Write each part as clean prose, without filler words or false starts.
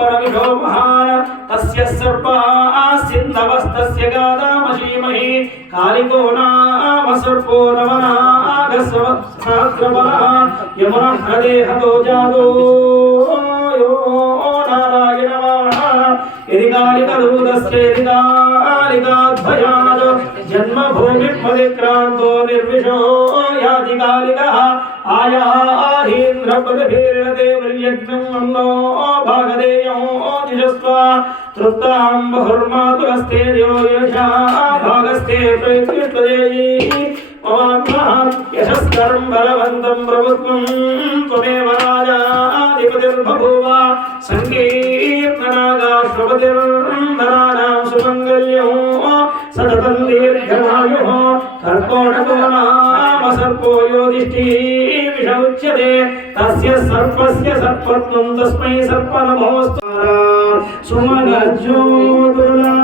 परमिषो महान् तस्य सर्पासिन्धवस्तस्य गादामशीमहि कालिको नाम सर्पो नवनागसहस्रबलः यमुनह्रदे हतो जातो यो नारायणवाः यदि कालिकदूतस्य यदि कालिकाध्वयात् जन्मभूमिमधिक्रान्तो निर्विशो याति कालिकः आयाहीन्द्रपदभिर्देवर्यज्ञं वन्दो भागदेयो दिशस्व तृप्तां बहुर्मातुरस्ते यो यशा भागस्ते प्रयुक्तदेयी ममात्मा यशस्करं बलवन्तं प्रभुत्वं त्वमेव राजाधिपतिर्बभूव सङ्कीर्तनागाश्वपतिर्नराणां सुमङ्गल्यो सततं दीर्घमायुः कर्कोटको नाम सर्पो योधिष्ठिः उच्यते तस्य सर्पस्य सर्पत्वं तस्मै सर्पनमोऽस्तु सुमनज्योतुला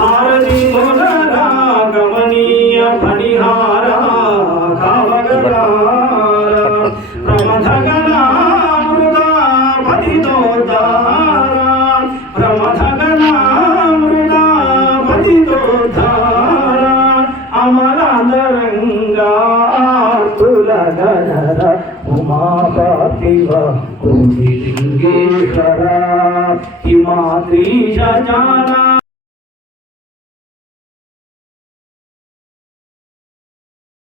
हारति मुनरा गमनीय फणिहारा कामगरा प्रमथगणामृता पतितोद्धारा प्रमथगणामृता पतितोद्धारा अमलादरङ्गा तुलधर उमापार्थिव कोटिलिङ्गेश्वरा हिमाद्रीश जाना